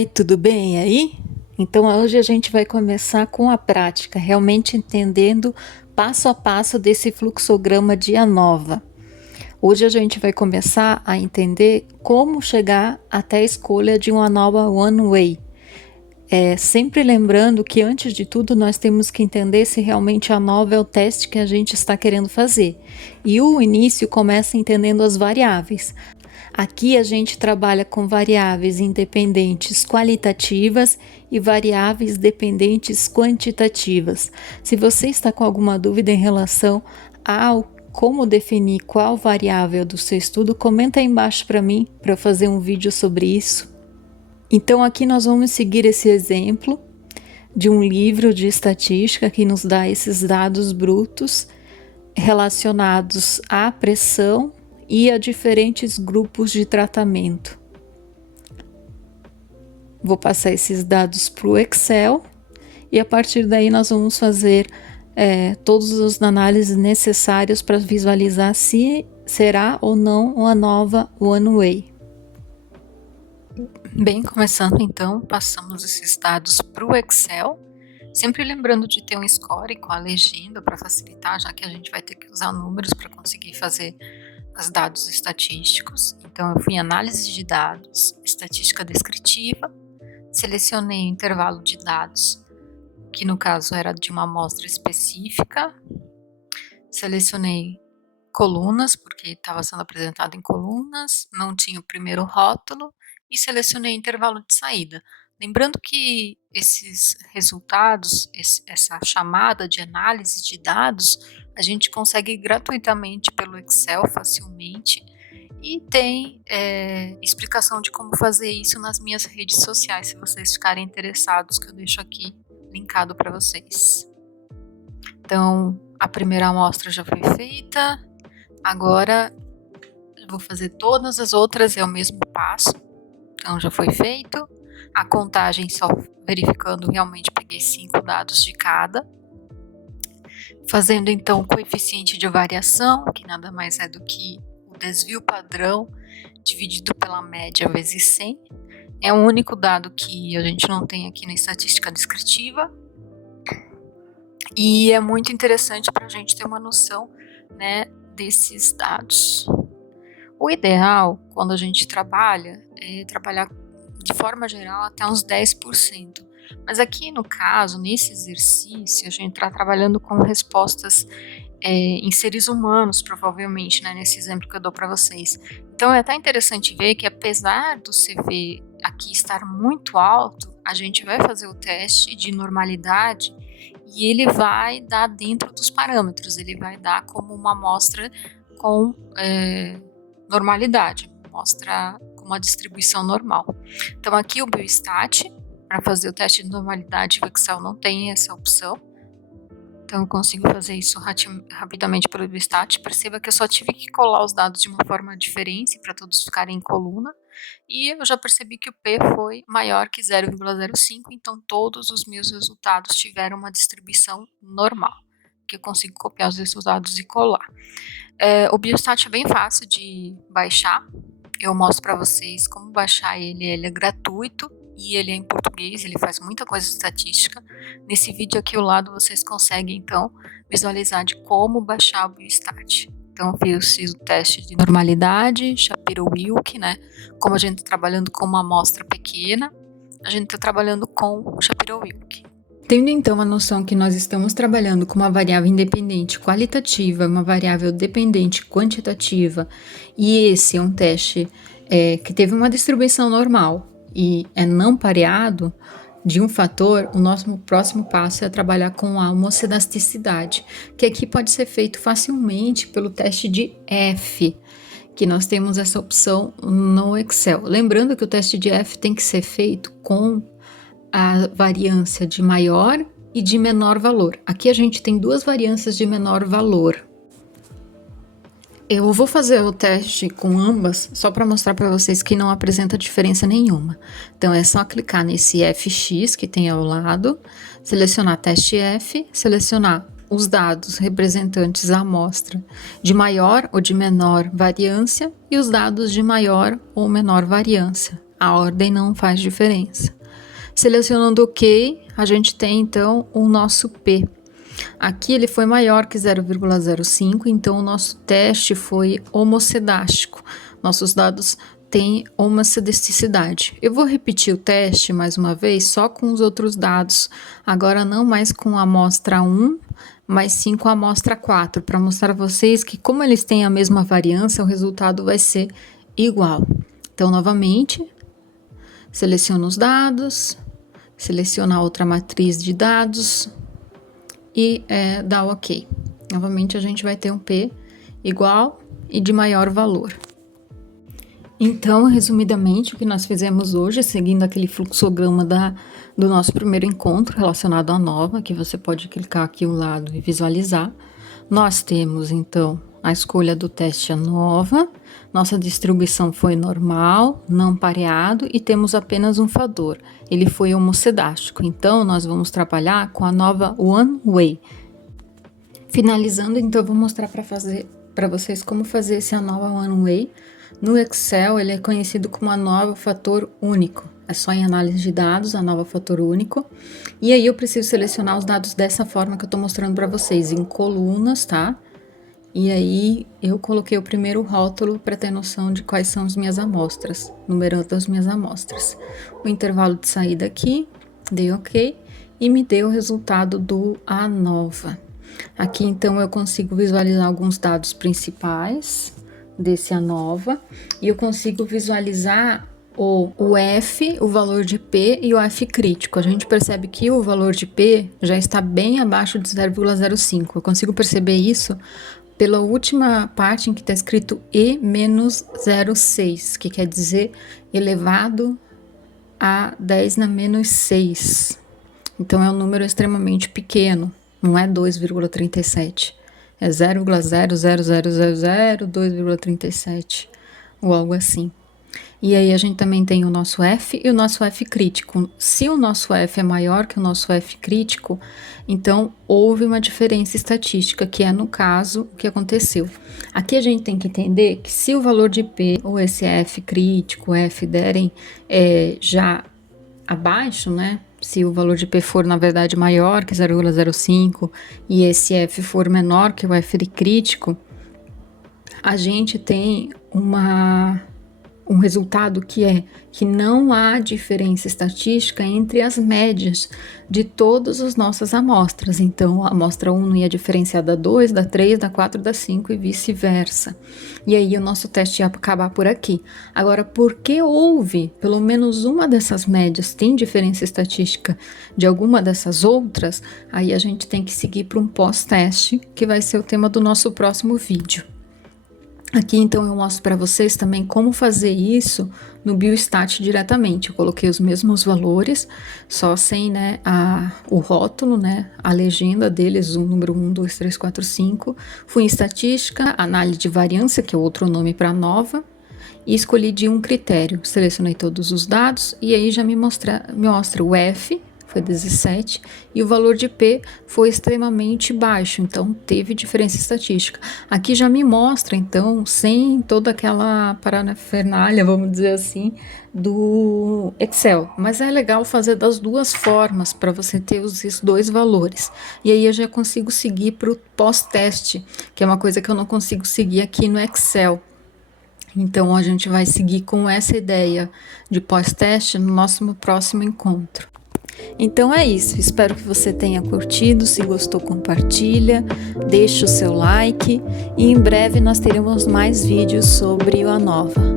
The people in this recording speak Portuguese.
Oi, tudo bem aí? Então hoje a gente vai começar com a prática, realmente entendendo passo a passo desse fluxograma de ANOVA. Hoje a gente vai começar a entender como chegar até a escolha de uma nova One Way. Sempre lembrando que antes de tudo nós temos que entender se realmente a ANOVA é o teste que a gente está querendo fazer. E o início começa entendendo as variáveis. Aqui a gente trabalha com variáveis independentes qualitativas e variáveis dependentes quantitativas. Se você está com alguma dúvida em relação ao como definir qual variável do seu estudo, comenta aí embaixo para mim, para eu fazer um vídeo sobre isso. Então aqui nós vamos seguir esse exemplo de um livro de estatística que nos dá esses dados brutos relacionados à pressão e a diferentes grupos de tratamento. Vou passar esses dados para o Excel e a partir daí nós vamos fazer todas as análises necessárias para visualizar se será ou não uma nova One Way. Bem, começando então, passamos esses dados para o Excel, sempre lembrando de ter um score com a legenda para facilitar, já que a gente vai ter que usar números para conseguir fazer os dados estatísticos. Então eu fui em análise de dados, estatística descritiva, selecionei o intervalo de dados, que no caso era de uma amostra específica, selecionei colunas, porque estava sendo apresentado em colunas, não tinha o primeiro rótulo, e selecionei intervalo de saída. Lembrando que esses resultados, essa chamada de análise de dados, a gente consegue gratuitamente pelo Excel facilmente e tem explicação de como fazer isso nas minhas redes sociais, se vocês ficarem interessados, que eu deixo aqui linkado para vocês. Então, a primeira amostra já foi feita, agora eu vou fazer todas as outras, é o mesmo passo. Então já foi feito, a contagem só verificando, realmente peguei 5 dados de cada. Fazendo então o coeficiente de variação, que nada mais é do que o desvio padrão dividido pela média vezes 100. É o único dado que a gente não tem aqui na estatística descritiva. E é muito interessante para a gente ter uma noção, né, desses dados. O ideal, quando a gente trabalha, é trabalhar de forma geral até uns 10%. Mas aqui no caso, nesse exercício, a gente está trabalhando com respostas em seres humanos, provavelmente, né, nesse exemplo que eu dou para vocês. Então é até interessante ver que apesar do CV aqui estar muito alto, a gente vai fazer o teste de normalidade e ele vai dar dentro dos parâmetros, ele vai dar como uma amostra com normalidade, mostra com uma distribuição normal. Então aqui o Biostat, para fazer o teste de normalidade, o Excel não tem essa opção. Então eu consigo fazer isso rapidamente pelo Biostat. Perceba que eu só tive que colar os dados de uma forma diferente para todos ficarem em coluna. E eu já percebi que o P foi maior que 0,05, então todos os meus resultados tiveram uma distribuição normal, que eu consigo copiar os resultados e colar. O Biostat é bem fácil de baixar, eu mostro para vocês como baixar ele é gratuito e ele é em português, ele faz muita coisa estatística. Nesse vídeo aqui ao lado vocês conseguem então visualizar de como baixar o Biostat. Então eu fiz o teste de normalidade, Shapiro-Wilk, né? Como a gente está trabalhando com uma amostra pequena, a gente está trabalhando com o Shapiro-Wilk. Tendo então a noção que nós estamos trabalhando com uma variável independente qualitativa, uma variável dependente quantitativa, e esse é um teste que teve uma distribuição normal e é não pareado de um fator, o nosso próximo passo é trabalhar com a homocedasticidade, que aqui pode ser feito facilmente pelo teste de F, que nós temos essa opção no Excel. Lembrando que o teste de F tem que ser feito com a variância de maior e de menor valor. Aqui a gente tem duas variâncias de menor valor. Eu vou fazer o teste com ambas só para mostrar para vocês que não apresenta diferença nenhuma. Então é só clicar nesse FX que tem ao lado, selecionar teste F, selecionar os dados representantes à amostra de maior ou de menor variância e os dados de maior ou menor variância. A ordem não faz diferença. Selecionando OK, a gente tem então o nosso P. Aqui ele foi maior que 0,05, então o nosso teste foi homocedástico. Nossos dados têm homocedisticidade. Eu vou repetir o teste mais uma vez, só com os outros dados. Agora não mais com a amostra 1, mas sim com a amostra 4, para mostrar a vocês que como eles têm a mesma variância, o resultado vai ser igual. Então, novamente, seleciono os dados, seleciono a outra matriz de dados e dá OK. Novamente, a gente vai ter um P igual e de maior valor. Então, resumidamente, o que nós fizemos hoje, seguindo aquele fluxograma do nosso primeiro encontro relacionado à ANOVA, que você pode clicar aqui ao lado e visualizar, nós temos, então, a escolha do teste ANOVA, nossa distribuição foi normal, não pareado e temos apenas um fator, ele foi homocedástico, então nós vamos trabalhar com a ANOVA One Way. Finalizando, então, eu vou mostrar para vocês como fazer esse ANOVA One Way. No Excel, ele é conhecido como ANOVA fator único. É só em análise de dados, ANOVA fator único. E aí eu preciso selecionar os dados dessa forma que eu estou mostrando para vocês, em colunas, tá? E aí eu coloquei o primeiro rótulo para ter noção de quais são as minhas amostras, numerando as minhas amostras. O intervalo de saída aqui, dei OK e me deu o resultado do ANOVA. Aqui então eu consigo visualizar alguns dados principais desse ANOVA e eu consigo visualizar o F, o valor de P e o F crítico. A gente percebe que o valor de P já está bem abaixo de 0,05. Eu consigo perceber isso pela última parte em que está escrito E-06, que quer dizer elevado a 10 na menos 6. Então é um número extremamente pequeno, não é 2,37. É 0,00000 2,37 ou algo assim. E aí a gente também tem o nosso F e o nosso F crítico. Se o nosso F é maior que o nosso F crítico, então houve uma diferença estatística, que é no caso o que aconteceu. Aqui a gente tem que entender que se o valor de P ou esse F crítico, F derem já abaixo, né? Se o valor de P for, na verdade, maior que 0,05 e esse F for menor que o F crítico, a gente tem um resultado que é que não há diferença estatística entre as médias de todas as nossas amostras. Então, a amostra 1 ia diferenciar da 2, da 3, da 4, da 5 e vice-versa. E aí o nosso teste ia acabar por aqui. Agora, porque houve pelo menos uma dessas médias tem diferença estatística de alguma dessas outras, aí a gente tem que seguir para um pós-teste, que vai ser o tema do nosso próximo vídeo. Aqui então eu mostro para vocês também como fazer isso no Biostat diretamente. Eu coloquei os mesmos valores, só sem o rótulo, a legenda deles, o número 1, 2, 3, 4, 5. Fui em estatística, análise de variância, que é outro nome para ANOVA, e escolhi de um critério. Selecionei todos os dados e aí já me mostra o F, foi 17, e o valor de P foi extremamente baixo, então teve diferença estatística. Aqui já me mostra, então, sem toda aquela parafernália, vamos dizer assim, do Excel. Mas é legal fazer das duas formas, para você ter esses dois valores. E aí eu já consigo seguir para o pós-teste, que é uma coisa que eu não consigo seguir aqui no Excel. Então, a gente vai seguir com essa ideia de pós-teste no nosso próximo encontro. Então é isso, espero que você tenha curtido, se gostou compartilha, deixe o seu like e em breve nós teremos mais vídeos sobre o ANOVA.